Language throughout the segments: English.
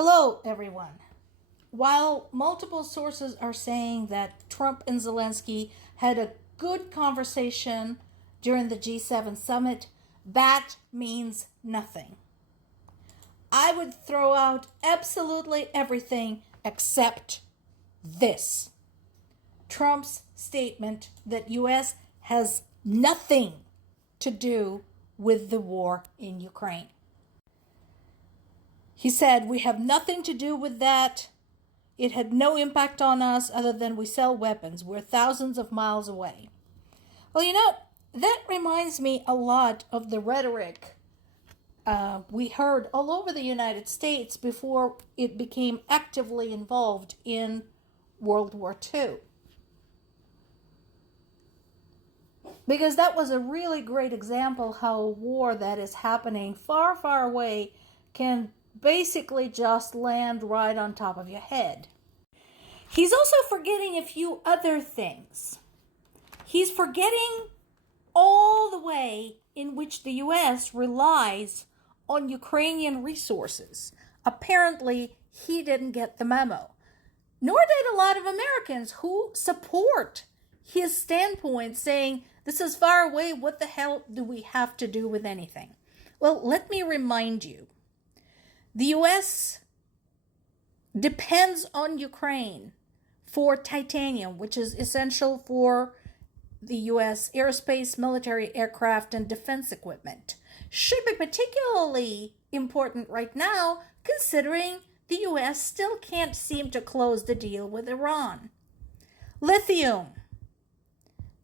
Hello, everyone. While multiple sources are saying that Trump and Zelensky had a good conversation during the G7 summit, that means nothing. I would throw out absolutely everything except this. Trump's statement that US has nothing to do with the war in Ukraine. He said, "We have nothing to do with that. It had no impact on us other than we sell weapons. We're thousands of miles away." Well, that reminds me a lot of the rhetoric we heard all over the United States before it became actively involved in World War II. Because that was a really great example how a war that is happening far, far away can basically just land right on top of your head. He's also forgetting a few other things. He's forgetting all the way in which the US relies on Ukrainian resources. Apparently, he didn't get the memo. Nor did a lot of Americans who support his standpoint, saying, this is far away, what the hell do we have to do with anything? Well, let me remind you, the US depends on Ukraine for titanium, which is essential for the US aerospace, military aircraft, and defense equipment. Should be particularly important right now, considering the US still can't seem to close the deal with Iran. Lithium,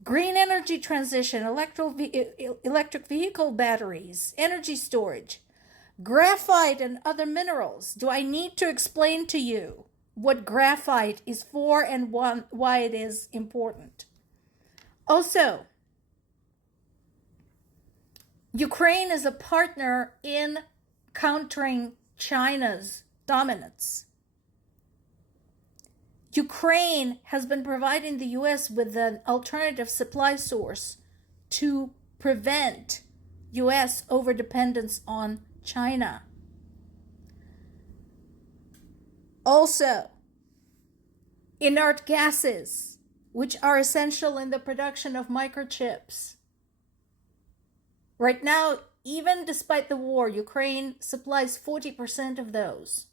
green energy transition, electric vehicle batteries, energy storage, graphite and other minerals. Do I need to explain to you what graphite is for and why it is important? Also, Ukraine is a partner in countering China's dominance. Ukraine has been providing the US with an alternative supply source to prevent US overdependence on China. Also, inert gases, which are essential in the production of microchips. Right now, even despite the war, Ukraine supplies 40% of those.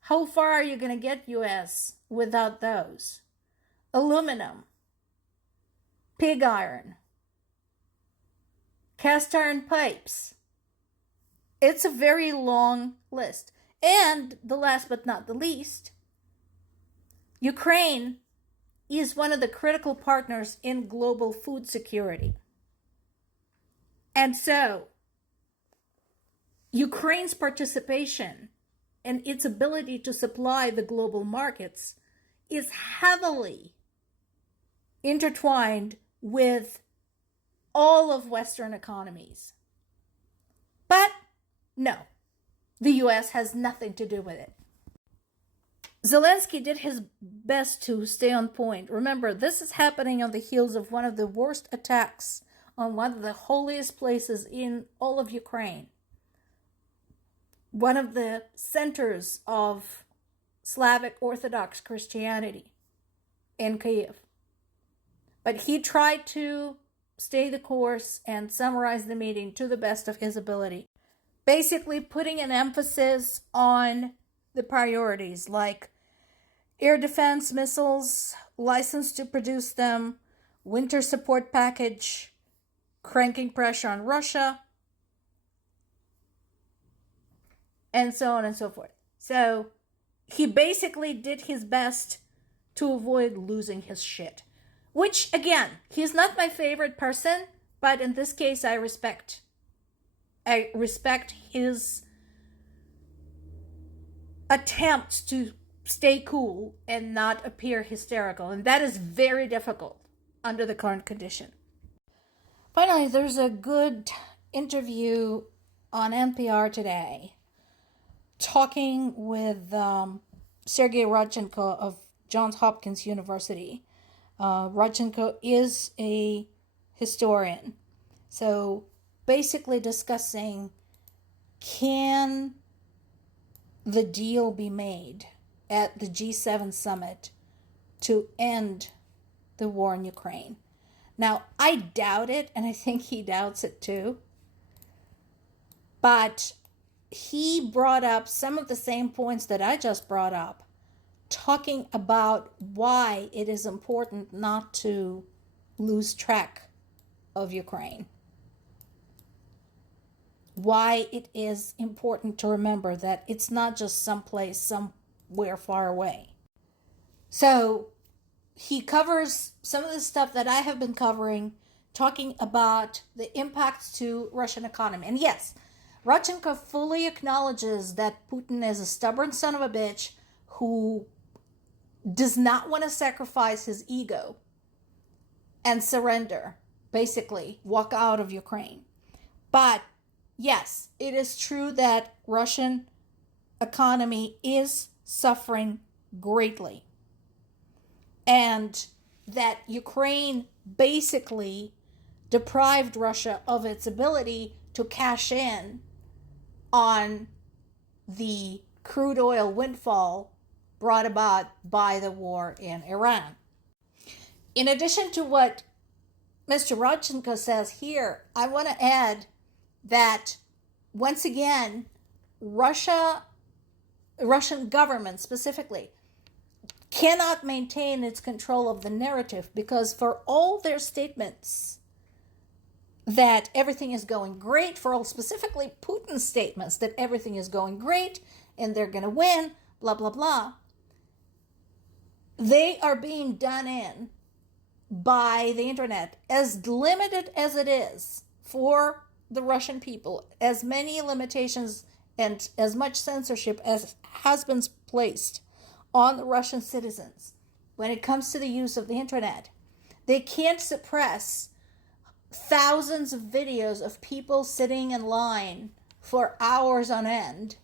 How far are you going to get, US, without those? Aluminum, pig iron, cast iron pipes. It's a very long list. And the last but not the least, Ukraine is one of the critical partners in global food security. And so, Ukraine's participation and its ability to supply the global markets is heavily intertwined with all of Western economies. But no, the US has nothing to do with it. Zelensky did his best to stay on point. Remember, this is happening on the heels of one of the worst attacks on one of the holiest places in all of Ukraine. One of the centers of Slavic Orthodox Christianity in Kyiv. But he tried to stay the course and summarize the meeting to the best of his ability. Basically putting an emphasis on the priorities like air defense missiles, license to produce them, winter support package, cranking pressure on Russia, and so on and so forth. So he basically did his best to avoid losing his shit. Which, again, he's not my favorite person, but in this case I respect his attempts to stay cool and not appear hysterical. And that is very difficult under the current condition. Finally, there's a good interview on NPR today talking with Sergei Rodchenko of Johns Hopkins University. Rodchenko is a historian. So basically discussing, can the deal be made at the G7 summit to end the war in Ukraine. Now, I doubt it, and I think he doubts it too. But he brought up some of the same points that I just brought up, talking about why it is important not to lose track of Ukraine. Why it is important to remember that it's not just someplace, somewhere far away. So he covers some of the stuff that I have been covering, talking about the impacts to Russian economy. And yes, Rodchenkov fully acknowledges that Putin is a stubborn son of a bitch who does not want to sacrifice his ego and surrender, basically walk out of Ukraine. But yes, it is true that Russian economy is suffering greatly, and that Ukraine basically deprived Russia of its ability to cash in on the crude oil windfall brought about by the war in Iran. In addition to what Mr. Rodchenkov says here, I want to add that once again, Russian government specifically cannot maintain its control of the narrative, because for all their statements that everything is going great, for all specifically Putin's statements that everything is going great and they're going to win, blah, blah, blah, they are being done in by the internet, as limited as it is for the Russian people, as many limitations and as much censorship as has been placed on the Russian citizens when it comes to the use of the internet. They can't suppress thousands of videos of people sitting in line for hours on end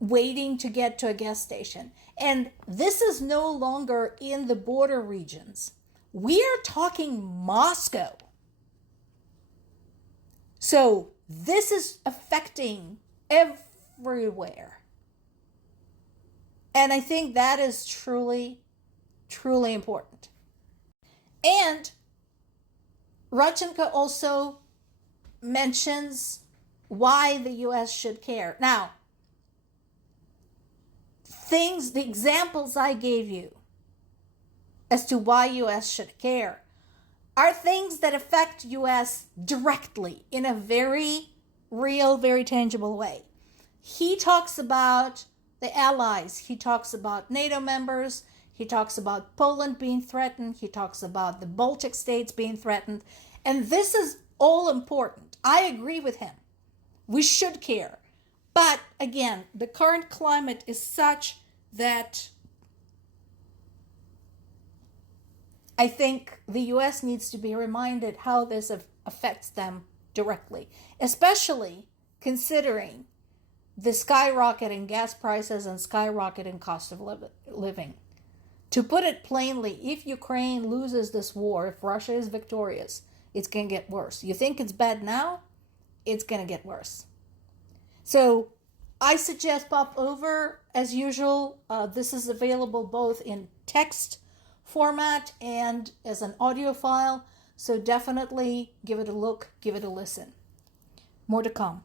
waiting to get to a gas station. And this is no longer in the border regions. We are talking Moscow. So this is affecting everywhere. And I think that is truly, truly important. And Rodchenkov also mentions why the U.S. should care. Now, the examples I gave you as to why U.S. should care are things that affect U.S. directly in a very real, very tangible way. He talks about the allies. He talks about NATO members. He talks about Poland being threatened. He talks about the Baltic states being threatened. And this is all important. I agree with him. We should care. But again, the current climate is such that I think the U.S. needs to be reminded how this affects them directly, especially considering the skyrocketing gas prices and skyrocketing cost of living. To put it plainly, if Ukraine loses this war, if Russia is victorious, it's going to get worse. You think it's bad now? It's going to get worse. So I suggest pop over as usual. This is available both in text format and as an audio file. So definitely give it a look, give it a listen. More to come.